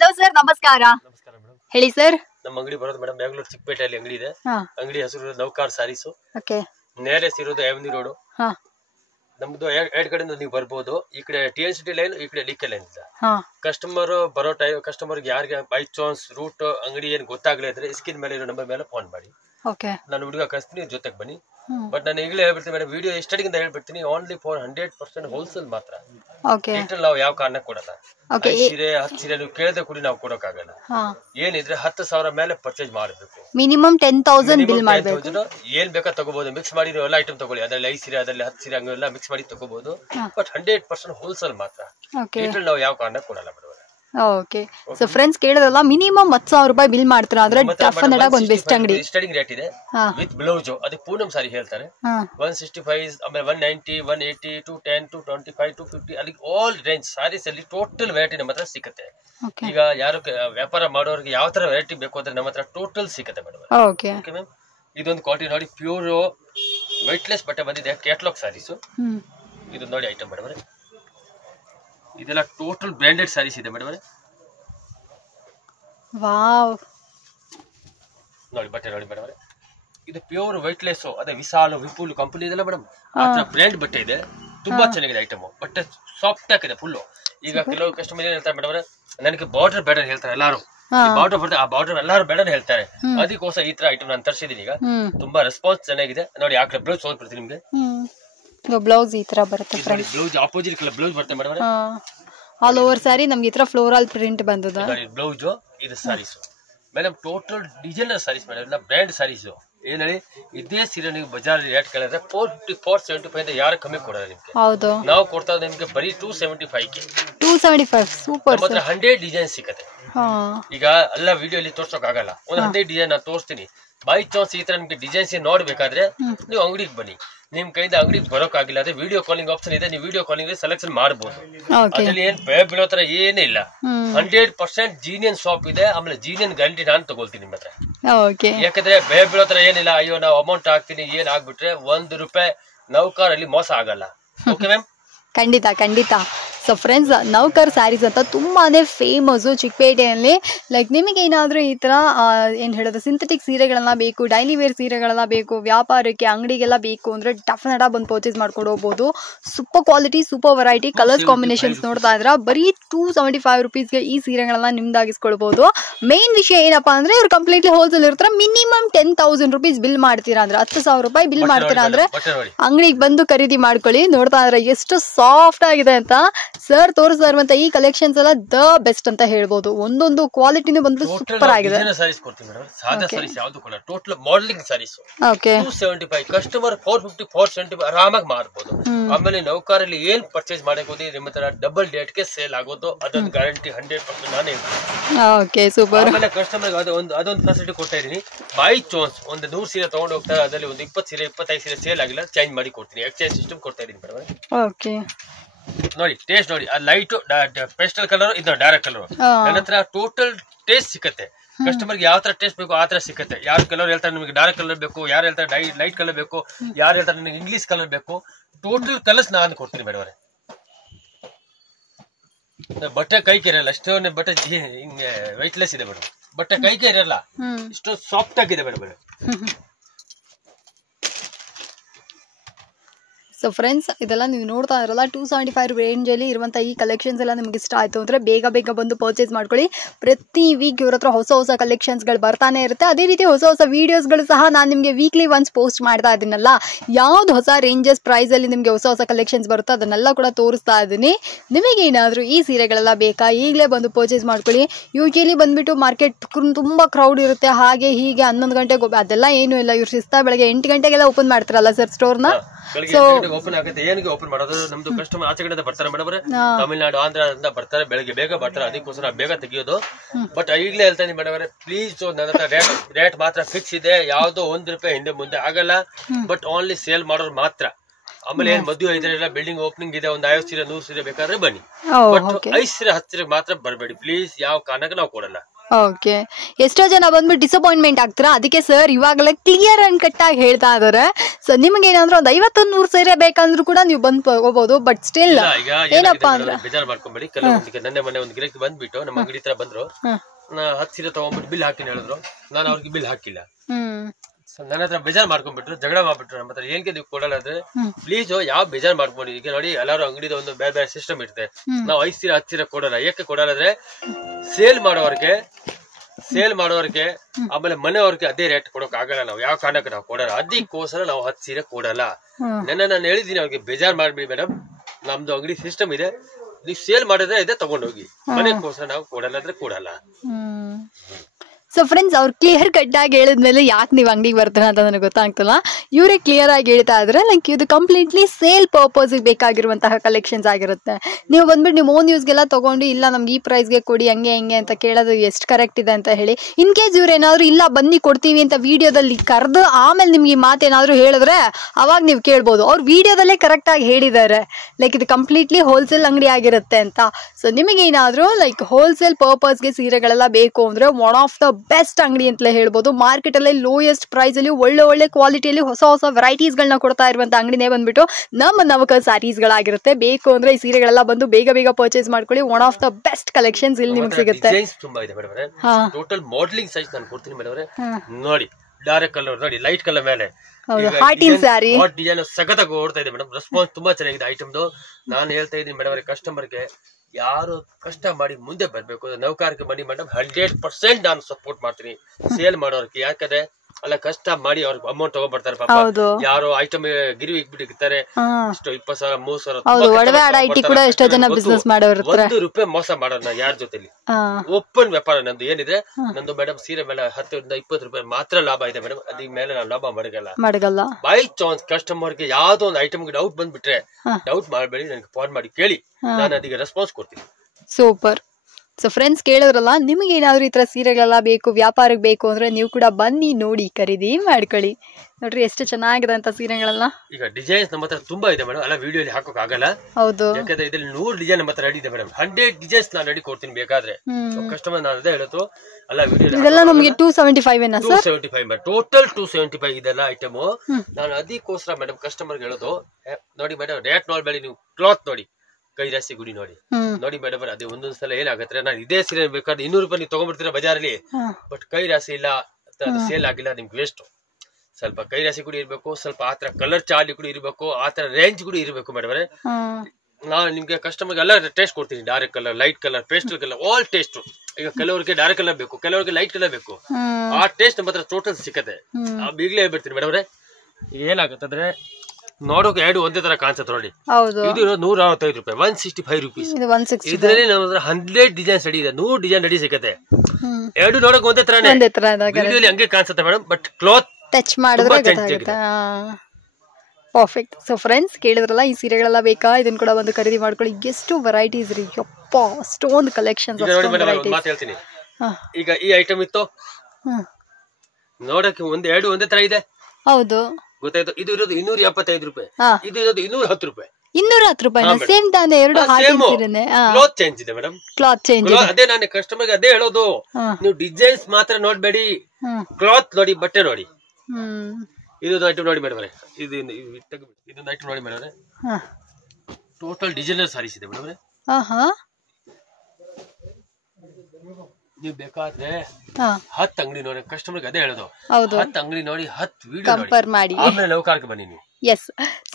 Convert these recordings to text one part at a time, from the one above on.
Hello sir, ನಮಸ್ಕಾರ. ನಮಸ್ಕಾರ madam. ಹೇಳಿ ಸರ್. ನಮ್ಮ ಅಂಗಡಿ ಬರೋದು ಮೇಡಮ್ ಬೆಂಗಳೂರು ಚಿಕ್ಕಪೇಟೆಯಲ್ಲಿ ಅಂಗಡಿ ಇದೆ. ಅಂಗಡಿ ಹೆಸರು ನೌಕಾರ್ ಸಾರೀಸ್. ಓಕೆ. ನೇರಸ್ ಇರೋದು ಎವನ್ಯೂ ರೋಡ್. ನಮ್ದು ಎರಡ್ ಕಡೆಯಿಂದ ನೀವು ಬರ್ಬೋದು. ಈ ಕಡೆ TNCT ಲೈನ್, ಈ ಕಡೆ ಲಿಕ್ಕ ಲೈನ್ ಇದೆ. ಕಸ್ಟಮರ್ ಬರೋ ಟೈಮ್ ಕಸ್ಟಮರ್ಗೆ ಯಾರಿಗೆ ಬೈ ಚಾನ್ಸ್ ರೂಟ್ ಅಂಗಡಿ ಏನ್ ಗೊತ್ತಾಗ್ಲೇ ಇದ್ರೆ ಸ್ಕ್ರೀನ್ ಮೇಲೆ ಇರೋ ನಂಬರ್ ಮೇಲೆ ಫೋನ್ ಮಾಡಿ. ನಾನು ಹುಡುಗ ಕಳಿಸ್ತೀನಿ, ಜೊತೆಗೆ ಬನ್ನಿ. ಬಟ್ ನಾನು ಈಗಲೇ ಹೇಳ್ಬಿಡ್ತೀನಿ ಮೇಡಮ್, ವಿಡಿಯೋ ಎಷ್ಟಡಿಂದ ಹೇಳ್ಬಿಡ್ತೀನಿ, ಓನ್ಲಿ ಫಾರ್ 100% ಹೋಲ್ಸೇಲ್ ಮಾತ್ರ. ನಾವು ಯಾವ ಕಾರಣ ಕೊಡಲ್ಲ. ಸೀರೆ 10 ಸೀರೆ ನೀವು ಕೇಳಿದ್ರೆ ಕೂಡ ನಾವು ಕೊಡೋಕ್ಕಾಗಲ್ಲ. ಏನಿದ್ರೆ 10,000 ಮೇಲೆ ಪರ್ಚೇಸ್ ಮಾಡಬೇಕು. ಮಿನಿಮಮ್ 10,000 ಬಿಲ್ ಮಾಡಬೇಕು. ಏನ್ ಬೇಕಾ ತಗೋಬಹುದು, ಮಿಕ್ಸ್ ಮಾಡಿ ಎಲ್ಲ ಐಟಮ್ ತಗೊಳ್ಳಿ. ಅದರಲ್ಲಿ 5 ಸೀರೆ, ಅದರಲ್ಲಿ 10 ಸೀರೆ ಹಂಗೆಲ್ಲ ಮಿಕ್ಸ್ ಮಾಡಿ ತಗೋಬಹುದು. ಬಟ್ 100% ಹೋಲ್ಸೇಲ್ ಮಾತ್ರ. ನಾವು ಯಾವ ಕಾರಣ ಕೊಡಲ್ಲ ಮೇಡಮ್. ಓಕೆ. ಸೊ ಫ್ರೆಂಡ್ಸ್ ಕೇಳಿದ್ರಲ್ಲ, ಮಿನಿಮಮ್ 10,000 ರೂಪಾಯಿ ಬಿಲ್ ಮಾಡ್ತೀರಾ ಅಂದ್ರೆ ಡೆಫಿನೆಟ್ ಒಂದು ಬೆಸ್ಟ್ ಅಂಗಡಿ. ಸ್ಟಾರ್ಟಿಂಗ್ ರೇಟ್ ಇದೆ ವಿತ್ ಬ್ಲೌಸ್. ಅದು ಪೂನಂ ಸಾರಿ ಹೇಳ್ತಾರೆ 165, ಆಮೇಲೆ 190, 180, 210, 225, 250 ಅಲ್ಲಿ ಆಲ್ ರೇಂಜ್ ಸಾರೀಸ್ ಅಲ್ಲಿ ಟೋಟಲ್ ವೆರೈಟಿ ನಮ್ಮ ಹತ್ರ ಸಿಗುತ್ತೆ. ಈಗ ಯಾರು ವ್ಯಾಪಾರ ಮಾಡೋರಿಗೆ ಯಾವ ತರ ವೆರೈಟಿ ಬೇಕು ಅಂದ್ರೆ ನಮ್ಮ ಹತ್ರ ಟೋಟಲ್ ಸಿಗುತ್ತೆ ಮೇಡಮ್. Okay ma'am. ಇದೊಂದು ಕ್ವಾಲಿಟಿ ನೋಡಿ, ಪ್ಯೂರ್ ವೈಟ್ಲೆಸ್ ಬಟ್ಟೆ ಬಂದಿದೆ, ಕ್ಯಾಟಲಾಗ್ ಸಾರೀಸ್. ಇದು ನೋಡಿ ಐಟಮ್ ಮೇಡಮ್. ಇದೆಲ್ಲ ಟೋಟಲ್ ಬ್ರಾಂಡೆಡ್ ಸಾರೀಸ್ ಇದೆ ಮೇಡಮ್. ವಾವ್, ನೋಡಿ ಬಟ್ಟೆ ನೋಡಿ ಮೇಡಮ್. ಇದು ಪ್ಯೂರ್ ವೈಟ್ಲೆಸ್. ಅದೇ ವಿಶಾಲ್, ವಿಪುಲ್ ಕಂಪನಿ ಇದೆಲ್ಲ ಮೇಡಮ್. ಆ ತರ ಬ್ರ್ಯಾಂಡ್ ಬಟ್ಟೆ ಇದೆ, ತುಂಬಾ ಚೆನ್ನಾಗಿದೆ ಐಟಮ್. ಬಟ್ಟೆ ಸಾಫ್ಟ್ ಆಗಿದೆ ಫುಲ್ಲು. ಈಗ ಕೆಲವು ಕಸ್ಟಮರ್ ಏನ್ ಹೇಳ್ತಾರೆ ಮೇಡಮ್, ನನಗೆ ಬಾರ್ಡರ್ ಬೇಡ ಹೇಳ್ತಾರೆ ಎಲ್ಲಾರು. ಬಾರ್ಡರ್ ಬರ್ತದೆ, ಆ ಬಾರ್ಡರ್ ಎಲ್ಲಾರು ಬೇಡ ಹೇಳ್ತಾರೆ. ಅದಕ್ಕೋಸ್ಕರ ಈ ತರ ಐಟಮ್ ನಾನು ತರಿಸಿದೀನಿ. ಈಗ ತುಂಬಾ ರೆಸ್ಪಾನ್ಸ್ ಚೆನ್ನಾಗಿದೆ ನೋಡಿ. ಆ ಕಡೆ ಬ್ಲೌಸ್ ಹೋಗ್ಬಿಡ್ತೀನಿ ನಿಮ್ಗೆ. ಬ್ಲೌಸ್ ಈ ತರ ಬರುತ್ತೆ, ಬ್ಲೌಸ್ ಆಪೋಸಿಟ್ ಕಲರ್ ಬ್ಲೌಸ್ ಬರುತ್ತೆ ಮೇಡಮ್. ಆಲ್ ಓವರ್ ಸಾರಿ ನಮ್ಗೆ ಈ ತರ ಫ್ಲೋರಲ್ ಪ್ರಿಂಟ್ ಬಂದದ. ಬ್ಲೌಸ್ ಇದು saris madam, total designer saris madam, ಎಲ್ಲ ಬ್ರ್ಯಾಂಡ್ ಸಾರೀಸ್. ಏನ್ ಹೇಳಿ, ಇದೇ ಸೀರೆ ನೀವು ಬಜಾರ್ ರೇಟ್ ಕೇಳಿದ್ರೆ 450, 475 ಯಾರು ಕಮ್ಮಿ ಕೊಡೋದು ನಿಮ್ಗೆ. ಹೌದು, ನಾವು ಕೊಡ್ತಾ ನಿಮ್ಗೆ ಬರೀ 275. 275 ಸೂಪರ್. 100 ಡಿಸೈನ್ ಸಿಗುತ್ತೆ. ಈಗ ಎಲ್ಲ ವಿಡಿಯೋ ಅಲ್ಲಿ ತೋರ್ಸೋಕ್ ಆಗಲ್ಲ. ಒಂದು 100 ಡಿಸೈನ್ ನಾನು ತೋರಿಸ್ತೀನಿ. ಬೈ ಚಾನ್ಸ್ ಈ ತರ ನಿಮ್ಗೆ ಡಿಸೈನ್ಸ್ ನೋಡ್ಬೇಕಾದ್ರೆ ನೀವು ಅಂಗಡಿಗೆ ಬನ್ನಿ. ನಿಮ್ ಕೈಯಿಂದ ಅಂಗಡಿಗೆ ಬರೋಕ್ ಆಗಿಲ್ಲ ಅಂದ್ರೆ ವಿಡಿಯೋ ಕಾಲಿಂಗ್ ಆಪ್ಷನ್ ಇದೆ, ನೀವು ವಿಡಿಯೋ ಕಾಲಿಂಗ್ ಸೆಲೆಕ್ಷನ್ ಮಾಡಬಹುದು. ಅದ್ರಲ್ಲಿ ಏನ್ ಭಯ ಬೀಳೋ ತರ ಏನೇ ಇಲ್ಲ. 100% ಜೀನಿಯನ್ ಶಾಪ್ ಇದೆ. ಆಮೇಲೆ ಜೀನಿಯನ್ ಗ್ಯಾರಂಟಿ ನಾನು ತಗೊಳ್ತೀನಿ ನಿಮ್ಮ ಹತ್ರ. ಯಾಕಂದ್ರೆ ಭಯ ಬೀಳೋ ತರ ಏನಿಲ್ಲ. ಅಯ್ಯೋ ನಾವು ಅಮೌಂಟ್ ಹಾಕ್ತೀನಿ ಏನ್ ಆಗ್ಬಿಟ್ರೆ ₹1 ನೌಕಾರಲ್ಲಿ ಮೋಸ ಆಗಲ್ಲ. Okay ma'am. ಖಂಡಿತ ಖಂಡಿತ. ಸೊ ಫ್ರೆಂಡ್ಸ್, ನೌಕರ್ ಸ್ಯಾರೀಸ್ ಅಂತ ತುಂಬಾನೇ ಫೇಮಸ್ಸು ಚಿಕ್ಕಪೇಟೆಯಲ್ಲಿ. ಲೈಕ್ ನಿಮಗೆ ಏನಾದರೂ ಈ ಥರ ಏನು ಹೇಳೋದು, ಸಿಂಥೆಟಿಕ್ ಸೀರೆಗಳನ್ನ ಬೇಕು, ಡೈಲಿ ವೇರ್ ಸೀರೆಗಳನ್ನ ಬೇಕು, ವ್ಯಾಪಾರಕ್ಕೆ ಅಂಗಡಿಗೆಲ್ಲ ಬೇಕು ಅಂದರೆ ಡೆಫಿನೆಟಾಗಿ ಬಂದು ಪರ್ಚೇಸ್ ಮಾಡ್ಕೊಂಡು ಹೋಗ್ಬೋದು. Super quality, super variety, colours combinations ನೋಡ್ತಾ ಇದ್ರೆ ಬರೀ 275 ರುಪೀಸ್ಗೆ ಈ ಸೀರೆಗಳನ್ನ ನಿಮ್ದಾಗಿಸ್ಕೊಳ್ಬೋದು. ಮೇನ್ ವಿಷಯ ಏನಪ್ಪಾ ಅಂದರೆ ಇವ್ರು ಕಂಪ್ಲೀಟ್ಲಿ ಹೋಲ್ಸೇಲ್ ಇರ್ತಾರೆ. ಮಿನಿಮಮ್ 10,000 ರುಪೀಸ್ ಬಿಲ್ ಮಾಡ್ತೀರಾ ಅಂದರೆ, 10,000 ರೂಪಾಯಿ ಬಿಲ್ ಮಾಡ್ತೀರಾ ಅಂದರೆ ಅಂಗಡಿಗೆ ಬಂದು ಖರೀದಿ ಮಾಡ್ಕೊಳ್ಳಿ. ನೋಡ್ತಾ ಇದ್ರೆ ಎಷ್ಟು ಸಾಫ್ಟ್ ಆಗಿದೆ ಅಂತ. ಸರ್ ತೋರಿಸ್ತಾ ಇರುವಂತ ಈ ಕಲೆಕ್ಷನ್ಸ್ ಎಲ್ಲ ದ ಬೆಸ್ಟ್ ಅಂತ ಹೇಳ್ಬೋದು. ಒಂದೊಂದು ಕ್ವಾಲಿಟಿನೂ ಬಂದು ಸೂಪರ್ ಆಗಿದೆ. ಟೋಟಲ್ ಮಾಡಲಿಂಗ್ ಸಾರೀಸ್ 275, ಕಸ್ಟಮರ್ 450, 475 ಆರಾಮಾಗಿ ಮಾರಬಹುದು. ಆಮೇಲೆ ನೌಕರಲ್ಲಿ ಏನ್ ಪರ್ಚೇಸ್ ಮಾಡಕ್ ಹೋದ್ರೆ ನಿಮ್ಮ ತರ ಡಬಲ್ ಡೇಟ್ ಗೆ ಸೇಲ್ ಆಗೋದು, ಅದೊಂದು ಗ್ಯಾರಂಟಿ 100% ನಾನೇ ಸೂಪರ್. ಆಮೇಲೆ ಕಸ್ಟಮರ್ ಅದೊಂದು ಫೆಸಿಲಿಟಿ ಕೊಡ್ತಾ ಇದೀನಿ. ಬೈ ಚಾನ್ಸ್ ಒಂದು 100 ಸೀರೆ ತಗೊಂಡು ಹೋಗ್ತಾರೆ, ಅದರಲ್ಲಿ ಒಂದು 20 ಸೀರೆ 25 ಸೀರೆ ಸೇಲ್ ಆಗಿಲ್ಲ, ಚೇಂಜ್ ಮಾಡಿ ಕೊಡ್ತೀನಿ. ಎಕ್ಸ್ಚೇಂಜ್ ಸಿಸ್ಟಮ್ ಕೊಡ್ತಾ ಇದೀನಿ ಮೇಡಮ್. ನೋಡಿ ಟೇಸ್ಟ್ ನೋಡಿ, ಆ ಲೈಟ್ ಪೇಸ್ಟಲ್ ಕಲರ್, ಇದು ಡೈರೆಕ್ಟ್ ಕಲರ್. ನನ್ನ ಹತ್ರ ಟೋಟಲ್ ಟೇಸ್ಟ್ ಸಿಕ್ಕತ್ತೆ. ಕಸ್ಟಮರ್ಗೆ ಯಾವ ತರ ಟೇಸ್ಟ್ ಬೇಕು ಆ ತರ ಸಿಕ್ಕತ್ತೆ. ಯಾರು ಕೆಲವರು ಹೇಳ್ತಾರೆ ನಿಮಗೆ ಡಾರ್ಕ್ ಕಲರ್ ಬೇಕು, ಯಾರು ಹೇಳ್ತಾರೆ ಲೈಟ್ ಕಲರ್ ಬೇಕು, ಯಾರು ಹೇಳ್ತಾರೆ ನಿಮಗೆ ಇಂಗ್ಲಿಷ್ ಕಲರ್ ಬೇಕು. ಟೋಟಲ್ ಕಲರ್ಸ್ ನಾನು ಕೊಡ್ತೀನಿ ಮೇಡಮ್ ಅವರೇ. ಬಟ್ಟೆ ಕೈಗೆ ಇರಲ್ಲ, ಅಷ್ಟೊಂದು ಬಟ್ಟೆ ಹಿಂಗೆ ವೈಟ್ಲೆಸ್ ಇದೆ ಮೇಡಮ್. ಬಟ್ಟೆ ಕೈಗೆ ಇರಲ್ಲ, ಇಷ್ಟು ಸಾಫ್ಟ್ ಆಗಿದೆ ಮೇಡಮ್. ಸೊ ಫ್ರೆಂಡ್ಸ್, ಇದೆಲ್ಲ ನೀವು ನೋಡ್ತಾ ಇರಲ್ಲ 275 ರೇಂಜಲ್ಲಿ ಇರುವಂಥ ಈ ಕಲೆಕ್ಷನ್ಸ್ ಎಲ್ಲ ನಿಮಗೆ ಇಷ್ಟ ಆಯಿತು ಅಂದರೆ ಬೇಗ ಬೇಗ ಬಂದು ಪರ್ಚೇಸ್ ಮಾಡ್ಕೊಳ್ಳಿ. ಪ್ರತಿ ವೀಕ್ ಇವ್ರ ಹತ್ರ ಹೊಸ ಹೊಸ ಕಲೆಕ್ಷನ್ಸ್ಗಳು ಬರ್ತಾನೆ ಇರುತ್ತೆ. ಅದೇ ರೀತಿ ಹೊಸ ಹೊಸ ವೀಡಿಯೋಸ್ಗಳು ಸಹ ನಾನು ನಿಮಗೆ ವೀಕ್ಲಿ ಒನ್ಸ್ ಪೋಸ್ಟ್ ಮಾಡ್ತಾ ಇದ್ದೀನಲ್ಲ. ಯಾವ್ದು ಹೊಸ ರೇಂಜಸ್ ಪ್ರೈಸಲ್ಲಿ ನಿಮಗೆ ಹೊಸ ಹೊಸ ಕಲೆಕ್ಷನ್ಸ್ ಬರುತ್ತೋ ಅದನ್ನೆಲ್ಲ ಕೂಡ ತೋರಿಸ್ತಾ ಇದ್ದೀನಿ. ನಿಮಗೇನಾದರೂ ಈ ಸೀರೆಗಳೆಲ್ಲ ಬೇಕಾ, ಈಗಲೇ ಬಂದು ಪರ್ಚೇಸ್ ಮಾಡ್ಕೊಳ್ಳಿ. ಯೂಶಲಿ ಬಂದುಬಿಟ್ಟು ಮಾರ್ಕೆಟ್ ತುಂಬ ಕ್ರೌಡ್ ಇರುತ್ತೆ, ಹಾಗೆ ಹೀಗೆ 11 ಗಂಟೆಗೆ ಅದೆಲ್ಲ ಏನೂ ಇಲ್ಲ. ಇವ್ರು ಶಿಸ್ತಾ ಬೆಳಗ್ಗೆ 8 ಗಂಟೆಗೆಲ್ಲ ಓಪನ್ ಮಾಡ್ತಾರಲ್ಲ ಸರ್ ಸ್ಟೋರ್ನ. ಓಪನ್ ಆಗುತ್ತೆ. ಏನಿಗೆ ಓಪನ್ ಮಾಡೋದು, ನಮ್ದು ಕಸ್ಟಮರ್ ಆಚೆ ಕಡೆ ಬರ್ತಾರೆ ಮೇಡಮ್. ತಮಿಳ್ನಾಡು, ಆಂಧ್ರದಿಂದ ಬರ್ತಾರೆ, ಬೆಳಗ್ಗೆ ಬೇಗ ಬರ್ತಾರೆ. ಅದಕ್ಕೋಸ್ಕರ ಬೇಗ ತೆಗಿಯೋದು. ಬಟ್ ಈಗಲೇ ಹೇಳ್ತಾನೆ ಮೇಡಮ್, ಪ್ಲೀಸ್ ನನ್ನ ಹತ್ರ ರೇಟ್ ಮಾತ್ರ ಫಿಕ್ಸ್ ಇದೆ. ಯಾವ್ದೋ ₹1 ಹಿಂದೆ ಮುಂದೆ ಆಗಲ್ಲ. ಬಟ್ ಓನ್ಲಿ ಸೇಲ್ ಮಾಡೋರು ಮಾತ್ರ. ಆಮೇಲೆ ಏನ್ ಮದುವೆ ಇದ್ರೆ ಬಿಲ್ಡಿಂಗ್ ಓಪನಿಂಗ್ ಇದೆ, ಒಂದು 50 ಸೀರೆ 100 ಸೀರೆ ಬೇಕಾದ್ರೆ ಬನ್ನಿ. ಬಟ್ 5 ಸೀರೆ 10 ಸೀರೆ ಮಾತ್ರ ಬರಬೇಡಿ ಪ್ಲೀಸ್. ಯಾವ ಕಾರಣಕ್ಕೆ ನಾವು ಕೊಡಲ್ಲ. ಓಕೆ, ಎಷ್ಟೋ ಜನ ಬಂದ್ಬಿಟ್ಟು ಡಿಸಪಾಯಿಂಟ್ಮೆಂಟ್ ಆಗ್ತೀರಾ. ಅದಕ್ಕೆ ಸರ್ ಇವಾಗಲೇ ಕ್ಲಿಯರ್ ಅಂಡ್ ಕಟ್ ಆಗಿ ಹೇಳ್ತಾ ಇದಾರೆ. ಸೊ ನಿಮ್ಗೆ ಏನಾದ್ರು ಒಂದು 50-100 ಸೀರೆ ಬೇಕಂದ್ರೂ ಕೂಡ ನೀವು ಬಂದು ತಗೋಬಹುದು. ಬಟ್ ಸ್ಟಿಲ್ ಏನಪ್ಪಾ ಅಂದ್ರೆ ಬೇಜಾರ್ ಮಾಡ್ಕೊಂಬೇಡಿ. ಕೆಲವೊಂದಿಗೆ ನನ್ನ ಮನೆ ಒಂದು ಗಿರಾಕಿ ಬಂದ್ಬಿಟ್ಟು ನಮ್ಮ ಅಂಗಡಿ ಹತ್ರ ಬಂದ್ರು, 10 ಸೀರೆ ತಗೊಂಡ್ಬಿಟ್ಟು ಬಿಲ್ ಹಾಕಿನ ಹೇಳಿದ್ರು. ನಾನು ಅವ್ರಿಗೆ ಬಿಲ್ ಹಾಕಿಲ್ಲ. ನನ್ನ ಹತ್ರ ಬೇಜಾರ್ ಮಾಡ್ಕೊಂಡ್ಬಿಟ್ರು, ಜಗಳ ಮಾಡ್ಬಿಟ್ರು. ನಮ್ಮ ಹತ್ರ ಏನ್ಗೆ ನೀವು ಕೊಡಲ್ಲ ಅಂದ್ರೆ ಪ್ಲೀಸ್ ಯಾವ ಬೇಜಾರ್ ಮಾಡ್ಕೊಂಡು. ಈಗ ನೋಡಿ ಎಲ್ಲಾರು ಅಂಗಡಿದ ಒಂದು ಬೇರೆ ಬೇರೆ ಸಿಸ್ಟಮ್ ಇರುತ್ತೆ. ನಾವು 5 ಸೀರೆ 10 ಸೀರೆ ಕೊಡಲ್ಲ. ಏಕೆ ಕೊಡಲ್ಲ ಅಂದ್ರೆ ಸೇಲ್ ಮಾಡೋರ್ಗೆ ಆಮೇಲೆ ಮನೆಯವ್ರಿಗೆ ಅದೇ ರೇಟ್ ಕೊಡೋಕ್ ಆಗಲ್ಲ. ನಾವು ಯಾವ ಕಾರಣಕ್ಕೆ ನಾವು ಕೊಡಲ್ಲ. ಅದಕ್ಕೋಸ್ಕರ ನಾವು 10 ಸೀರೆ ಕೊಡಲ್ಲ. ನಾನು ಹೇಳಿದೀನಿ ಅವ್ರಿಗೆ, ಬೇಜಾರ್ ಮಾಡ್ಬಿಡಿ ಮೇಡಮ್, ನಮ್ದು ಅಂಗಡಿ ಸಿಸ್ಟಮ್ ಇದೆ, ನೀವು ಸೇಲ್ ಮಾಡಿದ್ರೆ ಇದೆ ತಗೊಂಡೋಗಿ, ಮನೆಗೋಸ್ಕರ ನಾವು ಕೊಡಲ್ಲ ಅಂದ್ರೆ ಕೊಡಲ್ಲ. ಸೊ ಫ್ರೆಂಡ್ಸ್, ಅವ್ರು ಕ್ಲಿಯರ್ ಕಟ್ ಆಗಿ ಹೇಳಿದ್ಮೇಲೆ ಯಾಕೆ ನೀವು ಅಂಗಡಿಗೆ ಬರ್ತೀರ ಅಂತ ನನಗೆ ಗೊತ್ತಾಗ್ತಲ್ಲ. ಇವರೇ ಕ್ಲಿಯರ್ ಆಗಿ ಹೇಳ್ತಾ ಇದ್ರೆ ಲೈಕ್ ಇದು ಕಂಪ್ಲೀಟ್ಲಿ ಸೇಲ್ ಪರ್ಪಸ್ಗೆ ಬೇಕಾಗಿರುವಂತಹ ಕಲೆಕ್ಷನ್ಸ್ ಆಗಿರುತ್ತೆ. ನೀವು ಬಂದ್ಬಿಟ್ಟು ನೀವು ಓನ್ ಯೂಸ್ಗೆಲ್ಲ ತಗೊಂಡು ಇಲ್ಲ ನಮ್ಗೆ ಈ ಪ್ರೈಸ್ಗೆ ಕೊಡಿ ಹಂಗೆ ಹೆಂಗೆ ಅಂತ ಕೇಳೋದು ಎಷ್ಟು ಕರೆಕ್ಟ್ ಇದೆ ಅಂತ ಹೇಳಿ. ಇನ್ ಕೇಸ್ ಇವ್ರು ಏನಾದ್ರು ಇಲ್ಲ ಬನ್ನಿ ಕೊಡ್ತೀವಿ ಅಂತ ವಿಡಿಯೋದಲ್ಲಿ ಕರೆದು ಆಮೇಲೆ ನಿಮ್ಗೆ ಈ ಮಾತೇನಾದ್ರು ಹೇಳಿದ್ರೆ ಅವಾಗ ನೀವು ಕೇಳ್ಬೋದು. ಅವ್ರು ವಿಡಿಯೋದಲ್ಲೇ ಕರೆಕ್ಟಾಗಿ ಹೇಳಿದ್ದಾರೆ ಲೈಕ್ ಇದು ಕಂಪ್ಲೀಟ್ಲಿ ಹೋಲ್ಸೇಲ್ ಅಂಗಡಿ ಆಗಿರುತ್ತೆ ಅಂತ. ಸೊ ನಿಮಗೇನಾದರೂ ಲೈಕ್ ಹೋಲ್ಸೇಲ್ ಪರ್ಪಸ್ಗೆ ಸೀರೆಗಳೆಲ್ಲ ಬೇಕು ಅಂದರೆ ಒನ್ ಆಫ್ ದ ಬೆಸ್ಟ್ ಅಂಗಡಿ ಅಂತಲೇ ಹೇಳ್ಬೋದು. ಮಾರ್ಕೆಟಲ್ಲಿ ಲೋಯೆಸ್ಟ್ ಪ್ರೈಸಲ್ಲಿ ಒಳ್ಳೆ ಕ್ವಾಲಿಟಿಯಲ್ಲಿ ಹೊಸ ವೆರೈಟೀಸ್ಗಳನ್ನ ಕೊಡ್ತಾ ಇರುವಂಥ ಅಂಗಡಿನೇ ಬಂದ್ಬಿಟ್ಟು ನಮ್ಮ ನವಕರ್ ಸ್ಯಾರೀಸ್ಗಳಾಗಿರುತ್ತೆ. ಬೇಕು ಅಂದರೆ ಈ ಸೀರೆಗಳೆಲ್ಲ ಬಂದು ಬೇಗ ಪರ್ಚೇಸ್ ಮಾಡ್ಕೊಳ್ಳಿ. One of the best collections ಇಲ್ಲಿ ನಿಮ್ಗೆ ಸಿಗುತ್ತೆ. ತುಂಬಾ ಇದೆ ಮೇಡಮ್. ಟೋಟಲ್ ಮಾಡಲಿಂಗ್ ಸೈಜ್ ನಾನು ಕೊಡ್ತೀನಿ ಮೇಡಮ್. ನೋಡಿ ಡಾರ್ಕ್ ಕಲರ್, ನೋಡಿ ಲೈಟ್ ಕಲರ್ ಮೇಲೆ ಡಿಸೈನ್ ಸಖತ್ತಾಗಿ ಓಡ್ತಾ ಇದೆ ಮೇಡಮ್. ರೆಸ್ಪಾನ್ಸ್ ತುಂಬಾ ಚೆನ್ನಾಗಿದೆ ಐಟಮ್ದು. ನಾನು ಹೇಳ್ತಾ ಇದ್ದೀನಿ ಮೇಡಮ್, ಕಸ್ಟಮರ್ಗೆ ಯಾರು ಕಷ್ಟ ಮಾಡಿ ಮುಂದೆ ಬರ್ಬೇಕು, ನೌಕರಕ್ಕೆ ಬನ್ನಿ ಮೇಡಮ್, 100% ನಾನು ಸಪೋರ್ಟ್ ಮಾಡ್ತೀನಿ ಸೇಲ್ ಮಾಡೋರ್ಗೆ. ಯಾಕಂದ್ರೆ ಅಲ್ಲ ಕಷ್ಟ ಮಾಡಿ ಅವ್ರಿಗೆ ಅಮೌಂಟ್ ತಗೊಂಡ್ಬರ್ತಾರೆ ಪಾಪ. ಯಾರೋ ಐಟಮ್ ಗಿರಿವಿ ಇಟ್ಬಿಟ್ಟಿರ್ತಾರೆ, ಇಷ್ಟು 20,000 30,000 1 ರೂಪಾಯಿ ಮೋಸ ಮಾಡೋಣ ಯಾರ ಜೊತೆಲಿ. ಓಪನ್ ವ್ಯಾಪಾರ ನಂದು. ಏನಿದ್ರೆ ನಂದು ಮೇಡಮ್ ಸೀರೆ ಮೇಲೆ 10-20 ರೂಪಾಯಿ ಮಾತ್ರ ಲಾಭ ಇದೆ ಮೇಡಮ್. ಅದ್ರ ಮೇಲೆ ನಾನು ಲಾಭ ಮಾಡಗಲ್ಲ. ಬೈ ಚಾನ್ಸ್ ಕಸ್ಟಮರ್ಗೆ ಯಾವ್ದೋ ಒಂದು ಐಟಮ್ಗೆ ಡೌಟ್ ಬಂದ್ಬಿಟ್ರೆ ಡೌಟ್ ಮಾಡಬೇಡಿ, ನನಗೆ ಫೋನ್ ಮಾಡಿ ಕೇಳಿ, ನಾನು ಅದಕ್ಕೆ ರೆಸ್ಪಾನ್ಸ್ ಕೊಡ್ತೀನಿ. ಸೂಪರ್. ಸೊ ಫ್ರೆಂಡ್ಸ್ ಕೇಳಿದ್ರಲ್ಲ, ನಿಮಗೆ ಏನಾದ್ರು ಈ ಥರ ಸೀರೆಗಳೆಲ್ಲ ಬೇಕು, ವ್ಯಾಪಾರಕ್ಕೆ ಬೇಕು ಅಂದ್ರೆ ನೀವು ಕೂಡ ಬನ್ನಿ ನೋಡಿ ಖರೀದಿ ಮಾಡ್ಕೊಳ್ಳಿ. ನೋಡ್ರಿ ಎಷ್ಟು ಚೆನ್ನಾಗಿದೆ ಅಂತ ಸೀರೆಗಳೆಲ್ಲ. ಈಗ ಡಿಸೈನ್ಸ್ ನಮ್ಮ ಹತ್ರ ತುಂಬಾ ಇದೆ ಮೇಡಮ್, ಅಲ್ಲ ವಿಡಿಯೋಲಿ ಹಾಕೋಕ್ ಆಗಲ್ಲ. ಹೌದು, ಯಾಕಂದ್ರೆ ಇದ್ರಲ್ಲಿ 100 ಡಿಸೈನ್ ನಮ್ಮ ಹತ್ರ ರೆಡಿ ಇದೆ ಮೇಡಮ್. 100 ಡಿಸೈನ್ಸ್ ನಾನು ರೆಡಿ ಕೊಡ್ತೀನಿ ಬೇಕಾದ್ರೆ. ಕಸ್ಟಮರ್ ನಾನು ಅದೇ ಹೇಳೋದು, ಅಲ್ಲ ವಿಡಿಯೋ ಇದೆಲ್ಲ ನಮಗೆ 275 ಏನ ಸರ್? 275 ಟೋಟಲ್ 275 ಇದೆಲ್ಲ ಐಟಮ್. ನಾನು ಅದಕ್ಕೋಸ್ಕರ ಮೇಡಮ್ ಕಸ್ಟಮರ್ಗೆ ಹೇಳೋದು, ನೋಡಿ ಮೇಡಮ್ ರೇಟ್ ನೋಡ್ಬೇಡಿ, ನೀವು ಕ್ಲಾತ್ ನೋಡಿ, ಕೈ ರಾಶಿ ಗುಡಿ ನೋಡಿ ಮೇಡಮ್. ಅದೇ ಒಂದೊಂದ್ಸಲ ಏನಾಗತ್ತೆ, ನಾನು ಇದೇ ಸೀರೆ ಬೇಕಾದ್ರೆ 200 ರೂಪಾಯಿ ನೀವು ತಗೊಂಡ್ಬಿಡ್ತೀರಾ ಬಜಾರಲ್ಲಿ, ಬಟ್ ಕೈ ರಾಶಿ ಇಲ್ಲ, ಸೇಲ್ ಆಗಿಲ್ಲ, ನಿಮ್ಗೆ ವೇಸ್ಟ್. ಸ್ವಲ್ಪ ಕೈ ರಾಶಿ ಕೂಡ ಇರ್ಬೇಕು, ಸ್ವಲ್ಪ ಆತರ ಕಲರ್ ಚಾರ್ಲಿ ಕೂಡ ಇರ್ಬೇಕು, ಆತರ ರೇಂಜ್ ಕೂಡ ಇರ್ಬೇಕು ಮೇಡಮ್. ನಾನು ನಿಮ್ಗೆ ಕಸ್ಟಮರ್ಗೆ ಎಲ್ಲ ಟೇಸ್ಟ್ ಕೊಡ್ತೀನಿ. Dark colour, light colour, pastel colour, all taste. ಈಗ ಕೆಲವರಿಗೆ ಡಾರ್ಕ್ ಕಲರ್ ಬೇಕು, ಕೆಲವರಿಗೆ ಲೈಟ್ ಕಲರ್ ಬೇಕು. ಆ ಟೇಸ್ಟ್ ನಮ್ಮ ಹತ್ರ ಟೋಟಲ್ ಸಿಕ್ಕತ್ತೆ. ಈಗಲೇ ಹೇಳ್ಬಿಡ್ತೀನಿ ಮೇಡಮ್. ಏನಾಗತ್ತಂದ್ರೆ ನೋಡೋಕೆ ಎರಡು ಒಂದೇ ತರ ಕಾಣಿಸುತ್ತೆ ನೋಡಿ. ಇದು 165 ರೂಪಾಯಿ, 165 ರುಪೀಸ್. ಇದರಲ್ಲಿ ನಮ್ಮ ಹತ್ರ 100 ಡಿಸೈನ್ಸ್ ರೆಡಿ ಇದೆ, 100 ಡಿಸೈನ್ ರೆಡಿ ಸಿಗುತ್ತೆ. ಎರಡು ನೋಡೋಕೆ ಒಂದೇ ತರನೇ, ವಿಡಿಯೋಲಿ ಹಂಗೆ ಕಾಣಿಸುತ್ತೆ ಮೇಡಮ್, ಬಟ್ ಕ್ಲಾತ್ ಟಚ್ ಮಾಡಿದ್ರೆ ಗೊತ್ತಾಗುತ್ತೆ. ಪರ್ಫೆಕ್ಟ್. ಸೊ ಫ್ರೆಂಡ್ಸ್ ಕೇಳಿದ್ರಲ್ಲ, ಈ ಸೀರೆಗಳೆಲ್ಲ ಬೇಕಾ, ಇದನ್ನ ಕೂಡ ಒಂದು ಖರೀದಿ ಮಾಡ್ಕೊಳ್ಳಿ. ಎಷ್ಟು ವೆರೈಟೀಸ್ ರೀ, ಯಪ್ಪ ಅಷ್ಟೊಂದು ಕಲೆಕ್ಷನ್ಸ್. ಹೇಳ್ತೀನಿ, ಈಗ ಈ ಐಟಮ್ ಇತ್ತು ನೋಡಕ್ಕೆ ಒಂದೇ ತರ ಇದೆ. ಹೌದು ಗೊತ್ತಾಯ್ತು. ಇದು ಇರೋದು 275 ರೂಪಾಯಿ, ಇದು ಇರೋದು 210 ರೂಪಾಯಿ. 210 ರೂಪಾಯಿ ಸೇಮ್ ತಾನೆ, ಎರಡು ಕ್ಲಾತ್ ಚೇಂಜ್ ಇದೆ ಮೇಡಮ್. Cloth change. ಅದೇ ನಾನು ಕಸ್ಟಮರ್ಗೆ ಅದೇ ಹೇಳೋದು, ನೀವು ಡಿಸೈನ್ಸ್ ಮಾತ್ರ ನೋಡ್ಬೇಡಿ, ಕ್ಲಾತ್ ನೋಡಿ, ಬಟ್ಟೆ ನೋಡಿ. ಇದೊಂದು ಐಟಮ್ ನೋಡಿ ಮೇಡಮ್, ಇದೊಂದು ಐಟಮ್ ನೋಡಿ ಮೇಡಮ್. ಟೋಟಲ್ ಡಿಸೈನರ್ ಸಾರೀಸ್ ಇದೆ ಮೇಡಮ್. ನೀವು ಬೇಕಾದ್ರೆ 10 ಅಂಗಡಿ ನೋಡಿ, ಕಸ್ಟಮರ್ಗೆ ಅದೇ ಹೇಳೋದು, 10 ಅಂಗಡಿ ನೋಡಿ, 10 ವಿಡಿಯೋ ಕಂಪೇರ್ ಮಾಡಿ ಆಮೇಲೆ ಲೋಕಾರ್ಗೆ ಬನ್ನಿ ನೀವು. ಎಸ್.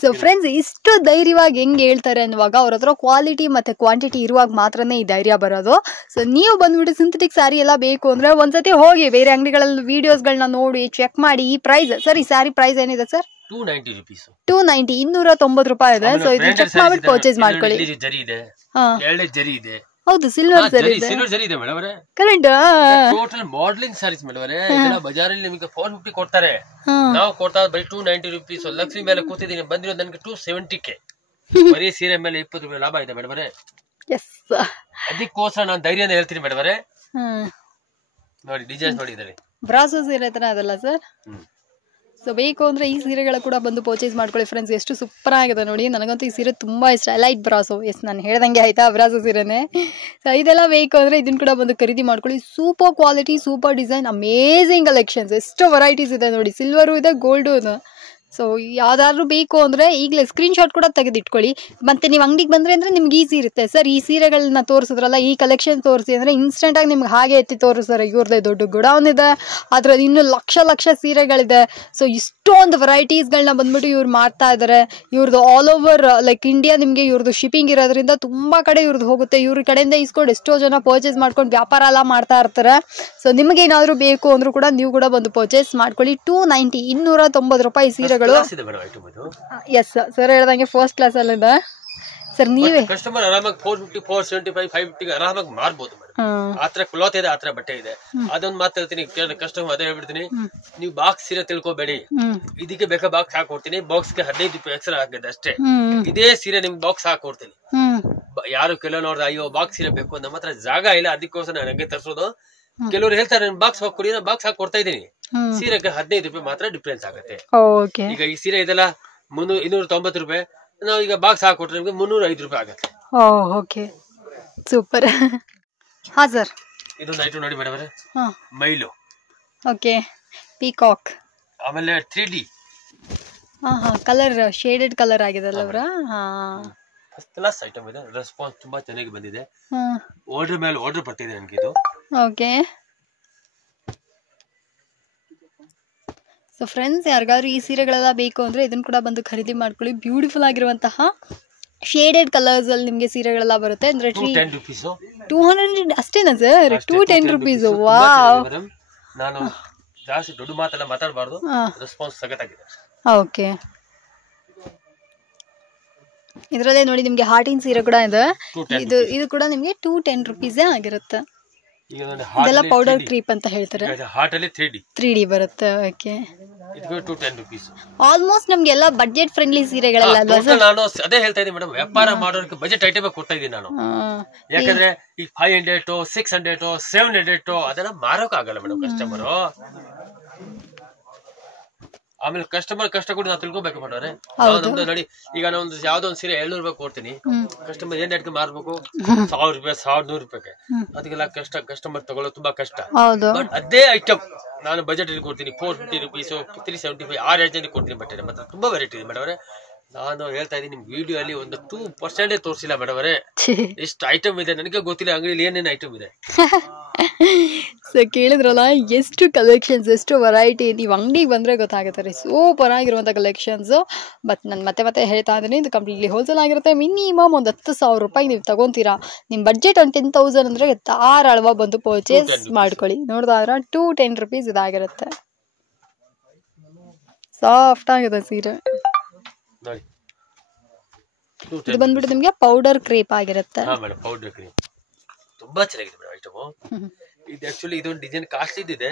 ಸೊ ಫ್ರೆಂಡ್ಸ್, ಇಷ್ಟು ಧೈರ್ಯವಾಗಿ ಹೆಂಗ್ ಹೇಳ್ತಾರೆ ಅನ್ನುವಾಗ ಅವ್ರ ಹತ್ರ ಕ್ವಾಲಿಟಿ ಮತ್ತೆ ಕ್ವಾಂಟಿಟಿ ಇರುವಾಗ ಮಾತ್ರನೇ ಈ ಧೈರ್ಯ ಬರೋದು. ಸೊ ನೀವು ಬಂದ್ಬಿಟ್ಟು ಸಿಂಥೆಟಿಕ್ ಸ್ಯಾರಿ ಎಲ್ಲ ಬೇಕು ಅಂದ್ರೆ ಒಂದ್ಸತಿ ಹೋಗಿ ಬೇರೆ ಅಂಗಡಿಗಳಲ್ಲಿ ವಿಡಿಯೋಸ್ಗಳನ್ನ ನೋಡಿ ಚೆಕ್ ಮಾಡಿ. ಈ ಪ್ರೈಸ್ ಸರ್, ಈ ಸ್ಯಾರಿ ಪ್ರೈಸ್ ಏನಿದೆ ಸರ್? 290 ರೂಪೀಸ್. 290, 290 ರೂಪಾಯಿ ಇದೆ. ಸೊ ಇದನ್ನ ಚೆಕ್ ಮಾಡ್ಬಿಟ್ಟು ಪರ್ಚೇಸ್ ಮಾಡ್ಕೊಳ್ಳಿ. ಜರಿ ಇದೆ, ಎರಡೇ ಜರಿ ಇದೆ. ಹೌದು, ಸಿಲ್ವರ್ ಜರಿ ಇದೆ. ಸಿಲ್ವರ್ ಜರಿ ಇದೆ madam. Correct. Total modelling saris madam. ಇದೆಲ್ಲ ಬಜಾರಲ್ಲಿ ನಿಮಗೆ 450 ಕೊಡ್ತಾರೆ, ನಾವು ಕೊಡ್ತಾ ಬರೀ 290 ರೂಪೀಸ್. ಲಕ್ಷ್ಮಿ ಮೇಲೆ ಕೂತಿದ್ದೀನಿ, ಬಂದಿರೋದು ನನಗೆ 270ಕ್ಕೆ. ಬರೀ ಸೀರೆ ಮೇಲೆ 20 ರೂಪಾಯಿ ಲಾಭ ಇದೆ ಮೇಡಮ್. ಅದಕ್ಕೋಸ್ಕರ ನಾನು ಧೈರ್ಯ ಹೇಳ್ತೀನಿ ಮೇಡಮ್. ನೋಡಿ ಡಿಸೈನ್ಸ್ ನೋಡಿ, ಇದರಲ್ಲಿ ಬ್ರಾಸೋ ಸೀರೆ ತರ ಅದಲ್ಲ ಸರ್? ಸೊ ಬೇಕು ಅಂದರೆ ಈ ಸೀರೆಗಳ ಕೂಡ ಬಂದು ಪರ್ಚೇಸ್ ಮಾಡ್ಕೊಳ್ಳಿ ಫ್ರೆಂಡ್ಸ್. ಎಷ್ಟು ಸೂಪರ್ ಆಗಿದೆ ನೋಡಿ, ನನಗಂತೂ ಈ ಸೀರೆ ತುಂಬ ಇಷ್ಟ. ಲೈಟ್ ಬ್ರಾಸೋ, ಎಸ್ ನಾನು ಹೇಳ್ದಂಗೆ ಆಯಿತಾ, ಬ್ರಾಸೋ ಸೀರೆನೇ. ಸೊ ಇದೆಲ್ಲ ಬೇಕು ಅಂದರೆ ಇದನ್ನು ಕೂಡ ಬಂದು ಖರೀದಿ ಮಾಡ್ಕೊಳ್ಳಿ. Super quality, super design, amazing collections, ಎಷ್ಟು ವೆರೈಟೀಸ್ ಇದೆ ನೋಡಿ. ಸಿಲ್ವರು ಇದೆ, ಗೋಲ್ಡು ಇದೆ. ಸೊ ಯಾವುದಾದ್ರೂ ಬೇಕು ಅಂದರೆ ಈಗಲೇ ಸ್ಕ್ರೀನ್ಶಾಟ್ ಕೂಡ ತೆಗೆದಿಟ್ಕೊಳ್ಳಿ. ಮತ್ತು ನೀವು ಅಂಗಡಿಗೆ ಬಂದರೆ ಅಂದರೆ ನಿಮ್ಗೆ ಈಸಿ ಇರುತ್ತೆ. ಸರ್ ಈ ಸೀರೆಗಳನ್ನ ತೋರಿಸಿದ್ರಲ್ಲ, ಈ ಕಲೆಕ್ಷನ್ ತೋರಿಸಿ ಅಂದರೆ ಇನ್ಸ್ಟೆಂಟಾಗಿ ನಿಮ್ಗೆ ಹಾಗೆ ಎತ್ತಿ ತೋರಿಸ್ತಾರೆ. ಇವ್ರದ್ದೇ ದೊಡ್ಡ ಗೋಡೌನ್ ಇದೆ, ಅದರಲ್ಲಿ ಇನ್ನೂ ಲಕ್ಷ ಸೀರೆಗಳಿದೆ. ಸೊ ಇಷ್ಟೊಂದು ವೆರೈಟೀಸ್ಗಳನ್ನ ಬಂದ್ಬಿಟ್ಟು ಇವ್ರು ಮಾಡ್ತಾ ಇದ್ದಾರೆ. ಇವ್ರದ್ದು ಆಲ್ ಓವರ್ ಲೈಕ್ ಇಂಡಿಯಾ ನಿಮಗೆ ಇವ್ರದ್ದು ಶಿಪ್ಪಿಂಗ್ ಇರೋದ್ರಿಂದ ತುಂಬ ಕಡೆ ಇವ್ರದ್ದು ಹೋಗುತ್ತೆ. ಇವ್ರ ಕಡೆಯಿಂದ ಇಸ್ಕೊಂಡು ಎಷ್ಟೋ ಜನ ಪರ್ಚೇಸ್ ಮಾಡ್ಕೊಂಡು ವ್ಯಾಪಾರ ಎಲ್ಲ ಮಾಡ್ತಾ ಇರ್ತಾರೆ. ಸೊ ನಿಮಗೇನಾದರೂ ಬೇಕು ಅಂದರೂ ಕೂಡ ನೀವು ಕೂಡ ಬಂದು ಪರ್ಚೇಸ್ ಮಾಡ್ಕೊಳ್ಳಿ. 290 290 ರೂಪಾಯಿ ಸೀರೆಗಳು. ಎಸ್ ಸರ್ ಹೇಳ್ದಂಗೆ ಫಸ್ಟ್ ಕ್ಲಾಸ್ ಅಲ್ಲಿದೆ ಸರ್. ನೀವೇ ಕಸ್ಟಮರ್ ಆರಾಮಾಗಿ 450 475 550 ಆರಾಮಾಗಿ ಮಾರ್ಬೋದು ಮೇಡಮ್. ಆತರ ಕ್ಲಾತ್ ಇದೆ, ಆತರ ಬಟ್ಟೆ ಇದೆ. ಅದೊಂದು ಮಾತು ಹೇಳ್ತೀನಿ ಕಸ್ಟಮರ್, ಅದೇ ಹೇಳ್ಬಿಡ್ತೀನಿ, ನೀವು ಬಾಕ್ಸ್ ಸೀರೆ ತಿಳ್ಕೊಬೇಡಿ. ಇದಕ್ಕೆ ಬೇಕಾ ಬಾಕ್ಸ್ ಹಾಕೊಡ್ತೀನಿ, ಬಾಕ್ಸ್ಗೆ 15 ರೂಪಾಯಿ ಎಕ್ಸ್ಟ್ರಾ ಆಗಿದೆ ಅಷ್ಟೇ. ಇದೇ ಸೀರೆ ನಿಮ್ಗೆ ಬಾಕ್ಸ್ ಹಾಕೊಡ್ತೀನಿ. ಯಾರು ಕೆಲವು ನೋಡ್ದೆ ಅಯ್ಯೋ ಬಾಕ್ಸ್ ಸೀರೆ ಬೇಕು, ನಮ್ಮ ಹತ್ರ ಜಾಗ ಇಲ್ಲ, ಅದಕ್ಕೋಸ್ಕರ ನಾನು ಹಂಗೆ ತರಿಸೋದು. ಕೆಲವರು ಹೇಳ್ತಾರೆ ಬಾಕ್ಸ್ ಹಾಕೊಡಿ, ಬಾಕ್ಸ್ ಹಾಕಿ ಕೊಡ್ತಾ ಇದೀನಿ. ಸೀರೆಗೆ 15 ರೂಪಾಯಿ ಮಾತ್ರ ಡಿಫ್ರೆನ್ಸ್ ಆಗುತ್ತೆ. ಈಗ ಈ ಸೀರೆ ಇದೆಲ್ಲ 290 ರೂಪಾಯಿ, ನಾವು ಈಗ ಬಾಕ್ಸ್ ಹಾಕೊಟ್ರೆ ನಿಮ್ಗೆ 305 ರೂಪಾಯಿ ಆಗುತ್ತೆ. Okay super. ಹಾ ಸರ್, ಇದೊಂದು ಐಟಮ್ ನೋಡಿ ಮೇಡಮ್ ಅವರೇ, ಮೈಲು. Okay, peacock. ಆಮೇಲೆ 3D ಕಲರ್ ಶೇಡೆಡ್ ಕಲರ್ ಆಗಿದಲ್ಲ ಅವರ. ಫಸ್ಟ್ ಕ್ಲಾಸ್ ಐಟಮ್ ಇದೆ. ರೆಸ್ಪಾನ್ಸ್ ತುಂಬಾ ಚೆನ್ನಾಗಿ ಬಂದಿದೆ. ಆರ್ಡರ್ ಮೇಲೆ ಆರ್ಡರ್ ಬರ್ತಿದೆ ನನಗೆ ಇದು. ಓಕೆ. ಸೊ ಫ್ರೆಂಡ್ಸ್, ಯಾರಿಗಾದ್ರೂ ಈ ಸೀರೆಗಳೆಲ್ಲ ಬೇಕು ಅಂದರೆ ಇದನ್ನು ಕೂಡ ಬಂದು ಖರೀದಿ ಮಾಡ್ಕೊಳ್ಳಿ. ಬ್ಯೂಟಿಫುಲ್ ಆಗಿರುವಂತಹ ಶೇಡೆಡ್ ಕಲರ್ಸ್ ಅಲ್ಲಿ ನಿಮಗೆ ಸೀರೆಗಳೆಲ್ಲ ಬರುತ್ತೆ. ಅಂದರೆ 200 ಅಷ್ಟೇನಾ ಸರ್? 210 ರೂಪೀಸ್. ವಾವ್. ನಾನು ಜಾಸ್ತಿ ದೊಡ್ಡ ಮಾತೆಲ್ಲ ಮಾತಾಡಬಾರ್ದು, ರೆಸ್ಪಾನ್ಸ್ ಸಗತ್ತಾಗಿದೆ. ಓಕೆ, ಇದರಲ್ಲೇ ನೋಡಿ ನಿಮಗೆ ಹಾರ್ಟಿನ್ ಸೀರೆ ಕೂಡ ಇದೆ. ಇದು ಕೂಡ ನಿಮಗೆ 210 ರೂಪೀಸೇ ಆಗಿರುತ್ತೆ. ಇದೆಲ್ಲ ಪೌಡರ್ ಕ್ರೀಪ್ ಅಂತ ಹೇಳ್ತಾರೆ. ಹಾರ್ಟ್ ಅಲ್ಲಿ 3D ಬರುತ್ತೆ. ಓಕೆ, ಇದು 210 ರೂಪೀಸ್. ಆಲ್ಮೋಸ್ಟ್ ನಮ್ಗೆ ಎಲ್ಲ ಬಜೆಟ್ ಫ್ರೆಂಡ್ಲಿ ಸೀರೆಗಳೆಲ್ಲ ಅಲ್ವಾ ಸರ್? ನಾನು ಅದೇ ಹೇಳ್ತಾ ಇದ್ದೀನಿ ಮೇಡಮ್, ವ್ಯಾಪಾರ ಮಾಡೋರಿಗೆ ಬಜೆಟ್ ಐಟಮ್ ಕೊಡ್ತಾ ಇದ್ದೀನಿ ನಾನು. ಯಾಕಂದ್ರೆ ಈ 500 600 700 ಅದೆಲ್ಲ ಮಾರೋಕ್ ಆಗಲ್ಲ ಮೇಡಮ್ ಕಸ್ಟಮರ್. ಆಮೇಲೆ ಕಸ್ಟಮರ್ ಕಷ್ಟ ಕೂಡ ನಾವು ತಿಳ್ಕೊಬೇಕು ಮಾಡೋರೆ. ನಮ್ದು ನೋಡಿ, ಈಗ ನಾವೊಂದು ಯಾವ್ದೋ ಒಂದು ಸೀರೆ 700 ರೂಪಾಯಿ ಕೊಡ್ತೀನಿ, ಕಸ್ಟಮರ್ ಏನ್ ರೇಟ್ಗೆ ಮಾರ್ಬೇಕು? 1000 ರೂಪಾಯಿ 1100 ರೂಪಾಯಿಗೆ. ಅದಕ್ಕೆಲ್ಲ ಕಸ್ಟಮರ್ ತಗೊಳ್ಳೋದು ತುಂಬಾ ಕಷ್ಟ. ಬಟ್ ಅದೇ ಐಟಮ್ ನಾನು ಬಜೆಟ್ ಅಲ್ಲಿ ಕೊಡ್ತೀನಿ, 450 ರೂಪೀಸ್ 375 ಆ ರೇಂಜ್ ಅಲ್ಲಿ ಕೊಡ್ತೀನಿ. ಬಟ್ ಮತ್ತೆ ತುಂಬಾ ವೆರೈಟಿ ಇದೆ ಮೇಡಮ್ ಅವರೇ. ನಾನು ಹೇಳ್ತಾ ಇದ್ದೀನಿ, ನಿಮ್ ವಿಡಿಯೋ ಅಲ್ಲಿ ಒಂದು 2% ತೋರಿಸಿಲ್ಲ ಮೇಡಮ್ ಅವರೇ. ಎಷ್ಟು ಐಟಮ್ ಇದೆ ನನಗೆ ಗೊತ್ತಿಲ್ಲ, ಅಂಗಡಿಯಲ್ಲಿ ಏನೇನು ಐಟಮ್ ಇದೆ. ಸೊ ಕೇಳಿದ್ರಲ್ಲ, ಎಷ್ಟು ಕಲೆಕ್ಷನ್ಸ್, ಎಷ್ಟು ವೆರೈಟಿ. ನೀವು ಅಂಗಡಿಗೆ ಬಂದರೆ ಗೊತ್ತಾಗುತ್ತೆ ರೀ, ಸೂಪರ್ ಆಗಿರುವಂಥ ಕಲೆಕ್ಷನ್ಸು. ಬಟ್ ನಾನು ಮತ್ತೆ ಹೇಳ್ತಾ ಇದ್ದೀನಿ, ಇದು ಕಂಪ್ಲೀಟ್ಲಿ ಹೋಲ್ಸೇಲ್ ಆಗಿರುತ್ತೆ. ಮಿನಿಮಮ್ ಒಂದು 10,000 ರೂಪಾಯಿ ನೀವು ತಗೊತೀರಾ. ನಿಮ್ಮ ಬಡ್ಜೆಟ್ ಒಂದು 10,000 ಅಂದರೆ ಧಾರಾಳವಾಗಿ ಬಂದು ಪರ್ಚೇಸ್ ಮಾಡ್ಕೊಳ್ಳಿ. ನೋಡಿದ್ರೆ 210 ರೂಪೀಸ್ ಇದಾಗಿರುತ್ತೆ. ಸಾಫ್ಟ್ ಆಗಿದೆ ಸೀರೆ. ಇದು ಬಂದ್ಬಿಟ್ಟು ನಿಮಗೆ ಪೌಡರ್ ಕ್ರೇಪ್ ಆಗಿರುತ್ತೆ. ಪೌಡರ್ ಕ್ರೇಪ್ ತುಂಬಾ ಚೆನ್ನಾಗಿದೆ ಮೇಡಮ್ ಐಟಮ್. ಇದು ಆಕ್ಚುಲಿ ಇದೊಂದು ಡಿಸೈನ್ ಕಾಸ್ಟ್ಲಿ ಇದೆ,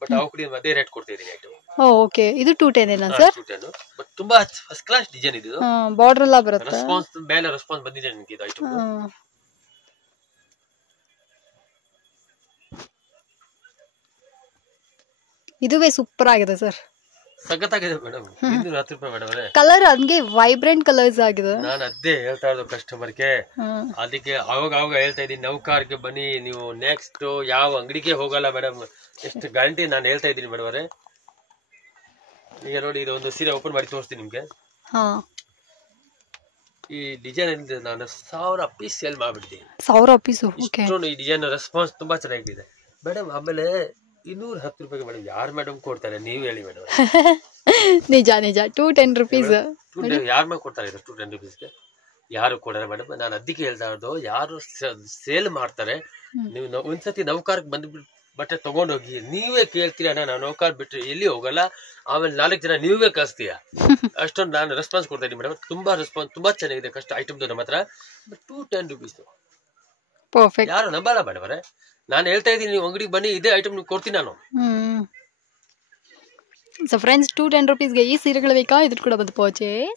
ಬಟ್ ಅವು ಕೂಡ ಅದೇ ರೇಟ್ ಕೊಡ್ತಾ ಇದೀನಿ ಐಟಮ್. ಓಕೆ, ಇದು 210 ಏನಾ ಸರ್? 210, ಬಟ್ ತುಂಬಾ ಫಸ್ಟ್ ಕ್ಲಾಸ್ ಡಿಸೈನ್ ಇದು. ಬಾರ್ಡರ್ ಎಲ್ಲ ಬರುತ್ತೆ. ರೆಸ್ಪಾನ್ಸ್ ಮೇಲೆ ರೆಸ್ಪಾನ್ಸ್ ಬಂದಿದೆ ನನಗೆ ಇದು ಐಟಮ್. ಇದುವೇ ಸೂಪರ್ ಆಗಿದೆ ಸರ್. ಸಖತ್ತಾಗಿದೆ ಮೇಡಮ್. 210 ರೂಪಾಯಿ ಮೇಡಮ್ ಅವರೇ. ಕಲರ್ ಹಂಗೆ ವೈಬ್ರೆಂಟ್ ಕಲರ್ಸ್ ಆಗಿದೆ. ನಾನು ಅದೇ ಹೇಳ್ತಾ ಇರೋದು ಕಸ್ಟಮರ್ಗೆ. ಅದಕ್ಕೆ ಅವಾಗ ಹೇಳ್ತಾ ಇದ್ದೀನಿ, ನೌಕಾರ್ಗೆ ಬನ್ನಿ ನೀವು, ನೆಕ್ಸ್ಟ್ ಯಾವ ಅಂಗಡಿಗೆ ಹೋಗಲ್ಲ ಮೇಡಮ್. ಎಷ್ಟು ಗ್ಯಾರಂಟಿ ನಾನು ಹೇಳ್ತಾ ಇದ್ದೀನಿ ಮೇಡಮ್ ಅವರೇ. ಈಗ ನೋಡಿ, ಇದು ಒಂದು ಸೀರೆ ಓಪನ್ ಮಾಡಿ ತೋರಿಸ್ತೀನಿ ನಿಮ್ಗೆ. ಈ ಡಿಸೈನ್ ನಾನು 1000 ಪೀಸ್ ಸೇಲ್ ಮಾಡ್ಬಿಡ್ತೀನಿ. 1000 ಪೀಸ್. ಈ ಡಿಸೈನ್ ರೆಸ್ಪಾನ್ಸ್ ತುಂಬಾ ಚೆನ್ನಾಗಿದೆ ಮೇಡಮ್. ಆಮೇಲೆ 210 ರೂಪಾಯಿಗೆ ಮೇಡಮ್ ಯಾರು ಮೇಡಮ್ ಕೊಡ್ತಾರೆ, ನೀವು ಹೇಳಿ ಮೇಡಮ್. ನಿಜ 210 ರೂಪೀಸ್ ಯಾರ ಮೇಲೆ ಕೊಡ್ತಾರೆ? ಇದು 210 ರೂಪೀಸ್ಗೆ ಯಾರು ಕೊಡಲ್ಲ ಮೇಡಮ್. ನಾನು ಅದಕ್ಕೆ ಹೇಳ್ತಾ ಇರೋದು, ಯಾರು ಸೇಲ್ ಮಾಡ್ತಾರೆ, ನೀವು ಒಂದ್ಸತಿ ನೌಕಾರ್ಗೆ ಬಂದ್ಬಿಟ್ಟು ಬಟ್ಟೆ ತಗೊಂಡೋಗಿ ನೀವೇ ಕೇಳ್ತೀರ, ನಾನು ನೌಕಾರ್ ಬಿಟ್ರೆ ಎಲ್ಲಿ ಹೋಗಲ್ಲ. ಆಮೇಲೆ 4 ಜನ ನೀವೇ ಕಳಿಸ್ತೀಯ. ಅಷ್ಟೊಂದು ನಾನು ರೆಸ್ಪಾನ್ಸ್ ಕೊಡ್ತಾ ಇದ್ದೀನಿ ಮೇಡಮ್. ತುಂಬಾ ರೆಸ್ಪಾನ್ಸ್ ತುಂಬಾ ಚೆನ್ನಾಗಿದೆ. ಕಷ್ಟ ಐಟಮ್ ನಮ್ಮ ಹತ್ರ 210 ರೂಪೀಸ್. ಯಾರು ನಂಬಲ್ಲ ಮೇಡಮ್ ಅವರೇ. ನಾನು ಹೇಳ್ತಾ ಇದ್ದೀನಿ, ನೀವು ಅಂಗಡಿಗೆ ಬನ್ನಿ, ಇದೇ ಐಟಮ್ ಕೊಡ್ತೀನಿ ನಾನು. ಸೊ ಫ್ರೆಂಡ್ಸ್, 210 ರೂಪೀಸ್ಗೆ ಈ ಸೀರೆಗಳು ಬೇಕಾ? ಇದ್ರ ಕೂಡ ಬಂದು ಪರ್ಚೇಸ್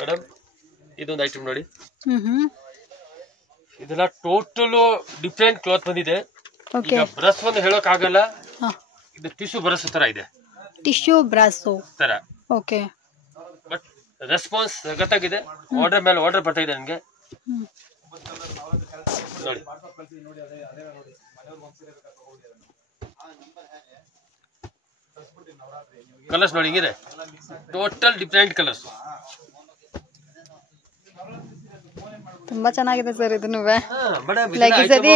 ಮೇಡಮ್. ಇದೊಂದು ಐಟಮ್ ನೋಡಿ, ಇದೆಲ್ಲ ಟೋಟಲ್ ಡಿಫ್ರೆಂಟ್ ಕ್ಲಾತ್ ಬಂದಿದೆ. ಈಗ ಬ್ರಷ್ ಒಂದು ಹೇಳೋಕ್ ಆಗಲ್ಲ, ಇದು ಟಿಶ್ಯೂ ಬ್ರಷ್ ತರ ಇದೆ. ಟಿಶ್ಯೂ ಬ್ರಾಸೋ ತರ. ಓಕೆ, ಬಟ್ ರೆಸ್ಪಾನ್ಸ್ ಸಖತ್ತಾಗಿದೆ. ಆರ್ಡರ್ ಮೇಲೆ ಆರ್ಡರ್ ಬರ್ತಾ ಇದೆ ನನಗೆ ನೋಡಿ. ಕಲರ್ಸ್ ನೋಡಿ ಹಿಂಗಿದೆ, ಟೋಟಲ್ ಡಿಫ್ರೆಂಟ್ ಕಲರ್ಸ್. ತುಂಬಾ ಚೆನ್ನಾಗಿದೆ ಸರ್ ಇದನ್ನು.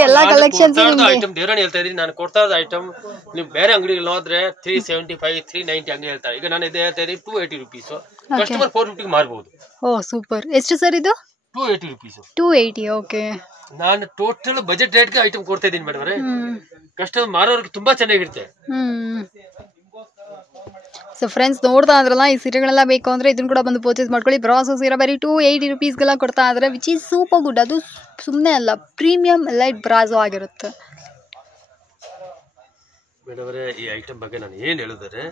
ಎಲ್ಲಾ ಕಲೆಕ್ಷನ್ಸ್ ಐಟಮ್ ದೇವರಾಣಿ ಹೇಳ್ತಾ ಇದೀನಿ. ನಾನು ಕೊಡ್ತಾ ಇರೋದು ಐಟಮ್ ನೀವು ಬೇರೆ ಅಂಗಡಿಯಲ್ಲಿ ಹೋದ್ರೆ 375 390 ಹಂಗೆ ಹೇಳ್ತಾರೆ. ಈಗ ನಾನು ಇದು ಹೇಳ್ತಾ ಇದೀನಿ 280 rupees. ಕಸ್ಟಮರ್ 450 ಮಾರ್ಬಹುದು. ಓ ಸೂಪರ್. ಎಷ್ಟು ಸರ್ ಇದು? 280 rupees. 280. ಓಕೆ, ನಾನು ಟೋಟಲ್ ಬಜೆಟ್ ರೇಟ್ ಗೆ ಐಟಮ್ ಕೊಡ್ತಾ ಇದೀನಿ ಮೇಡಮ್. ಕಸ್ಟಮರ್ ಮಾರೋರಿಗೆ ತುಂಬಾ ಚೆನ್ನಾಗಿರುತ್ತೆ. ಸೊ ಫ್ರೆಂಡ್ಸ್, ನೋಡ್ತಾ ಇದ್ರಲ್ಲ, ಈ ಸೀರೆಗಳೆಲ್ಲ ಬೇಕು ಅಂದರೆ ಇದನ್ನು ಕೂಡ ಬಂದು ಪರ್ಚೇಸ್ ಮಾಡ್ಕೊಳ್ಳಿ. ಬ್ರಾಸೋ ಸೀರೆ ಬರೀ 280 rupeesಗೆಲ್ಲ ಕೊಡ್ತಾ ಇದ್ದಾರೆ, ವಿಚ್ ಈಸ್ ಸೂಪರ್ ಗುಡ್. ಅದು ಸುಮ್ಮನೆ ಅಲ್ಲ, ಪ್ರೀಮಿಯಂ ಲೈಟ್ ಬ್ರಾಸೋ ಆಗಿರುತ್ತೆ. ಮೇಡಮ್ ಈ ಐಟಮ್ ಬಗ್ಗೆ ನಾನು ಏನು ಹೇಳಿದರೆ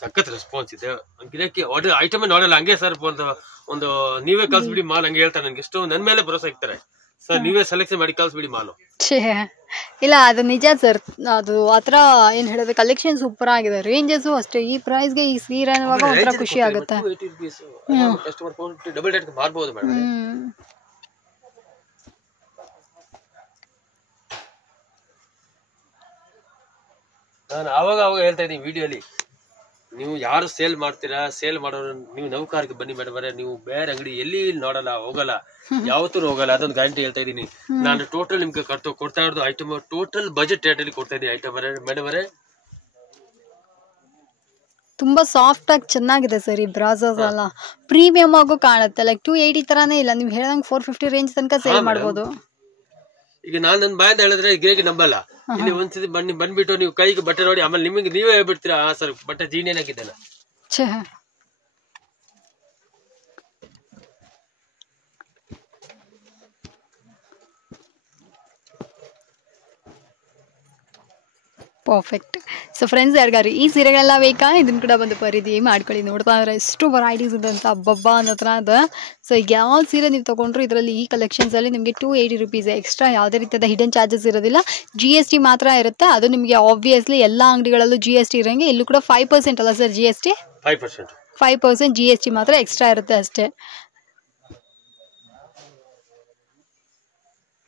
ಸಖತ್ ರೆಸ್ಪಾನ್ಸ್ ಇದೆ. ಗಿರಾಕಿ ಆರ್ಡರ್ ಐಟಮ್ ನೋಡಲ್ಲ, ಹಂಗೆ ಸರ್ ಒಂದು ನೀವೇ ಕಳ್ಸ್ಬಿಡಿ ಮಾಲ್ ಹಂಗೆ ಹೇಳ್ತಾರೆ. ನನಗೆ ಎಷ್ಟು ನನ್ನ ಮೇಲೆ ಭರೋಸೆ ಇರ್ತಾರೆ ಸರ್, ನೀವೇ ಸೆಲೆಕ್ಷನ್ ಮಾಡಿ ಕಳ್ಸ್ಬಿಡಿ ಮಾಲು. ಇಲ್ಲ, ಅದು ನಿಜ ಸರ್. ಅದು ಆತರ ಏನ್ ಹೇಳಿದ್ರೆ ಕಲೆಕ್ಷನ್ ಸೂಪರ್ ಆಗಿದೆ, ರೇಂಜಸ್ ಅಷ್ಟೇ. ಈ ಪ್ರೈಸ್ಗೆ ಈ ಸೀರೆ ಅನ್ನುವಾಗ ಒಂಥರ ಖುಷಿ ಆಗುತ್ತೆ. ಡಬಲ್ ರೇಟ್ ಮಾರ್ಬೋದು ಮೇಡಮ್. ನಾನು ಅವಾಗ ಹೇಳ್ತಾ ಇದ್ದೀನಿ ವಿಡಿಯೋಲಿ, ನೀವು ಯಾರು ಸೇಲ್ ಮಾಡ್ತೀರಾ, ಸೇಲ್ ಮಾಡೋರು ನೀವು ನೌಕರರಿಗೆ ಬನ್ನಿ ಮೇಡಮ್. ನೀವು ಬೇರೆ ಅಂಗಡಿ ಎಲ್ಲಿ ನೋಡಲ್ಲ, ಹೋಗಲ್ಲ, ಯಾವತ್ತೂ ಹೋಗಲ್ಲ, ಅದೊಂದು ಗ್ಯಾರಂಟಿ ಹೇಳ್ತಾ ಇದೀನಿ. ನಾನು ಟೋಟಲ್ ನಿಮ್ಗೆ ಕೊಡ್ತಾ ಇರೋದು ಐಟಮ್ ಟೋಟಲ್ ಬಜೆಟ್ ರೇಟ್ ಅಲ್ಲಿ ಕೊಡ್ತಾ ಇದೀನಿ ಐಟಮ್ ಮೇಡಮ್. ತುಂಬಾ ಸಾಫ್ಟ್ ಆಗಿ ಚೆನ್ನಾಗಿದೆ ಸರ್. ಈ ಬ್ರಾಸೋಸ್ ಎಲ್ಲ ಪ್ರೀಮಿಯಂ ಆಗು ಕಾಣುತ್ತೆ. ಲೈಕ್ 280 ತರಾನೇ ಇಲ್ಲ, ನೀವು ಹೇಳ್ದಂಗೆ 450 ರೇಂಜ್ ತನಕ ಸೇಲ್ ಮಾಡ್ಬೋದು. ಈಗ ನಾನು ನನ್ನ ಬಾಯಿಂದ ಹೇಳಿದ್ರೆ ಗಿರಾಕಿ ನಂಬಲ್ಲ. ಇಲ್ಲಿ ಒಂದ್ಸತಿ ಬಂದ್ಬಿಟ್ಟು ನೀವು ಕೈಗೆ ಬಟ್ಟೆ ನೋಡಿ ಆಮೇಲೆ ನಿಮಗೆ ನೀವೇ ಹೇಳ್ಬಿಡ್ತೀರಾ, ಸರ್ ಬಟ್ಟೆ ಜೀನಿಯನ್ ಆಗಿದ್ದೇನೆ. ಪರ್ಫೆಕ್ಟ್. ಸೊ ಫ್ರೆಂಡ್ಸ್, ಯಾರಿಗಾರು ಈ ಸೀರೆಗಳೆಲ್ಲ ಬೇಕಾ, ಇದನ್ನು ಕೂಡ ಬಂದು ಖರೀದಿ ಮಾಡ್ಕೊಳ್ಳಿ. ನೋಡ್ತಾ ಇದ್ರೆ ಎಷ್ಟು ವೆರೈಟೀಸ್ ಇದೆ ಅಂತ, ಹಬ್ಬ ಅನ್ನೋ ಥರ ಅದ. ಸೊ ಈಗ ಯಾವ ಸೀರೆ ನೀವು ತೊಗೊಂಡ್ರು ಇದರಲ್ಲಿ ಈ ಕಲೆಕ್ಷನ್ಸಲ್ಲಿ ನಿಮಗೆ 280 rupees ಎಕ್ಸ್ಟ್ರಾ. ಯಾವುದೇ ರೀತಿಯಾದ ಹಿಡನ್ ಚಾರ್ಜಸ್ ಇರೋದಿಲ್ಲ, GST ಮಾತ್ರ ಇರುತ್ತೆ. ಅದು ನಿಮಗೆ ಆಬ್ವಿಯಸ್ಲಿ ಎಲ್ಲ ಅಂಗಡಿಗಳಲ್ಲೂ GST ಇರೋಂಗೆ, ಇಲ್ಲೂ ಕೂಡ 5% ಅಲ್ಲ ಸರ್ GST? 5% GST ಮಾತ್ರ ಎಕ್ಸ್ಟ್ರಾ ಇರುತ್ತೆ ಅಷ್ಟೇ.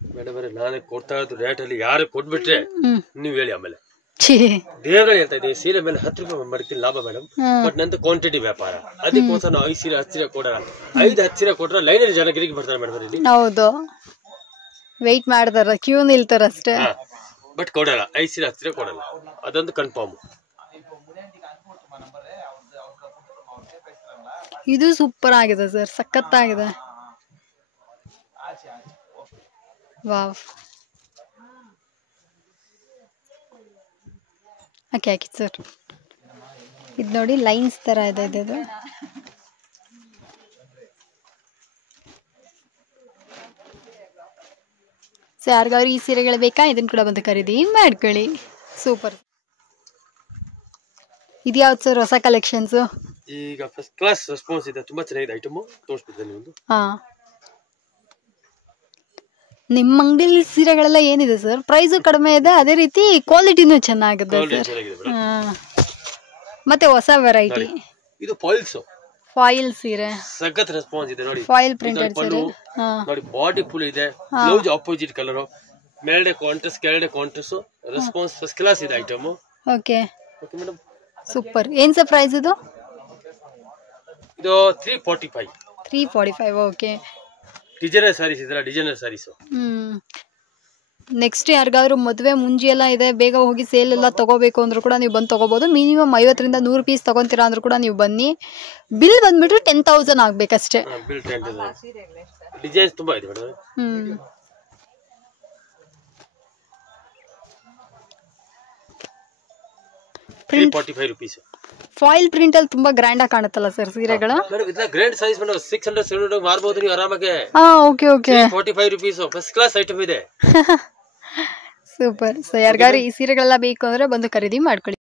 ಮೇಡಮ್ ನಾನೇ ಕೊಡ್ತಾ ಇರೋದು ರೇಟ್ ಅಲ್ಲಿ ಯಾರು ಕೊಟ್ಬಿಟ್ರೆ ನೀವು ಹೇಳಿ ಆಮೇಲೆ. ದೇವರಲ್ಲಿ ಹೇಳ್ತಾ ಇದ್ದೀವಿ, ಸೀರೆ ಮೇಲೆ 10 ರೂಪಾಯಿ ಮಾಡ್ತೀನಿ ಲಾಭ ಮೇಡಮ್. ಬಟ್ ನಂದು ಕ್ವಾಂಟಿಟಿ ವ್ಯಾಪಾರ, ಅದಕ್ಕೋಸ್ಕರ ನಾವು 5 ಸೀರೆ 10 ಸೀರೆ ಕೊಡೋಣ. 5-10 ಸೀರೆ ಕೊಟ್ರೆ ಲೈನಲ್ಲಿ ಜನ ಗಿರಿಗೆ ಬರ್ತಾರೆ ಮೇಡಮ್. ಇಲ್ಲಿ ಹೌದು, ವೆಯ್ಟ್ ಮಾಡ್ತಾರ, ಕ್ಯೂ ನಿಲ್ತಾರ ಅಷ್ಟೇ. ಬಟ್ ಕೊಡಲ್ಲ, 5 ಸೀರೆ 10 ಸೀರೆ ಕೊಡಲ್ಲ, ಅದೊಂದು ಕನ್ಫರ್ಮ್. ಇದು ಸೂಪರ್ ಆಗಿದೆ ಸರ್, ಸಖತ್ತಾಗಿದೆ. ವಾವ್, ಓಕೆ ಹಾಕಿ ಸರ್. ಇದು ನೋಡಿ ಲೈನ್ಸ್ ಥರ ಇದೆ ಇದು. ಸೊ ಯಾರಿಗಾದ್ರು ಈ ಸೀರೆಗಳು ಬೇಕಾ, ಇದನ್ನು ಕೂಡ ಬಂದು ಖರೀದಿ ಮಾಡ್ಕೊಳ್ಳಿ. ಸೂಪರ್. ಇದು ಯಾವ್ದು ಸರ್ ಹೊಸ ಕಲೆಕ್ಷನ್ಸು? ಈಗ ಫಸ್ಟ್ ಕ್ಲಾಸ್ ರೆಸ್ಪಾನ್ಸ್ ಇದೆ, ತುಂಬಾ ಚೆನ್ನಾಗಿದೆ ಐಟಮ್. ತೋರಿಸ್ಬಿಡ್ತೀನಿ ಒಂದು. ಹಾಂ, ನಿಮ್ಮ ಅಂಗಡಿಲಿ ಸೀರೆಗಳೆಲ್ಲ ಏನಿದೆ ಸರ್? ಪ್ರೈಸು ಕಡಿಮೆ ಇದೆ, ಅದೇ ರೀತಿ ಕ್ವಾಲಿಟಿನೂ ಚೆನ್ನಾಗಿದೆ ಸರ್. ಮತ್ತೆ ಹೊಸ ವೆರೈಟಿ ಇದು ಫಾಯಿಲ್ ಸೀರೆ, ಸಖತ್ ರೆಸ್ಪಾನ್ಸ್ ಇದೆ ನೋಡಿ. ಫಾಯಿಲ್ ಪ್ರಿಂಟೆಡ್ ಸೀರೆ ನೋಡಿ, ಬಾಡಿ ಫುಲ್ ಇದೆ, ಬ್ಲೌಸ್ ಆಪೋಸಿಟ್ ಕಲರ್, ಮೇಲ್ಡೆ ಕಾಂಟ್ರಾಸ್ಟ್ ಕೆಳಗಡೆ ಕಾಂಟ್ರಾಸ್ಟ್, ರೆಸ್ಪಾನ್ಸ್ ಫಸ್ಟ್ ಕ್ಲಾಸ್ ಇದೆ item. Okay okay madam, super. ಏನ್ ಸರ್ ಪ್ರೈಸ್ ಇದು? ಇದು 345. 345. ಓಕೆ. ಡಿಸೈನರ್ ಸ್ಯಾರೀಸ್ ಇದೆಲ್ಲ, ಡಿಸೈನರ್ ಸ್ಯಾರೀಸ್. ನೆಕ್ಸ್ಟ್ ಯಾರಿಗಾದ್ರು ಮದುವೆ ಮುಂಜಿ ಎಲ್ಲ ಇದೆ, ಬೇಗ ಹೋಗಿ ಸೇಲ್ ಎಲ್ಲ ತಗೋಬೇಕು ಅಂದ್ರೂ ಕೂಡ ನೀವು ಬಂದು ತಗೋಬಹುದು. ಮಿನಿಮಮ್ 50ರಿಂದ 100 ಪೀಸ್ ತಗೊಂತೀರಾ ಅಂದ್ರೂ ಕೂಡ ನೀವು ಬನ್ನಿ. ಬಿಲ್ ಬಂದ್ಬಿಟ್ಟು 10,000 ಆಗ್ಬೇಕಷ್ಟೇ. ಬಿಲ್ 10,000. ಡಿಸೈನ್ಸ್ ತುಂಬಾ ಇದೆ ಮೇಡಮ್. ₹345 ರೂಪೀಸ್. ಫಾಯಿಲ್ ಪ್ರಿಂಟ್ ಅಲ್ಲಿ ತುಂಬಾ ಗ್ರ್ಯಾಂಡ್ ಆಗಿ ಕಾಣುತ್ತಲ್ಲ ಸರ್ ಸೀರೆಗಳು? ಮೇಡಮ್ ಇದನ್ನ ಗ್ರ್ಯಾಂಡ್ ಸೈಜ್ ಮೇಡಮ್ 600-700 ಮಾರಬಹುದು ನೀವು ಆರಾಮಾಗಿ. Okay okay. ₹45 rupees first class item ಇದೆ. ಸೂಪರ್. ಸೊ ಯಾರಿಗಾರು ಈ ಸೀರೆಗಳೆಲ್ಲ ಬೇಕು ಅಂದ್ರೆ ಬಂದು ಖರೀದಿ ಮಾಡ್ಕೊಳ್ಳಿ.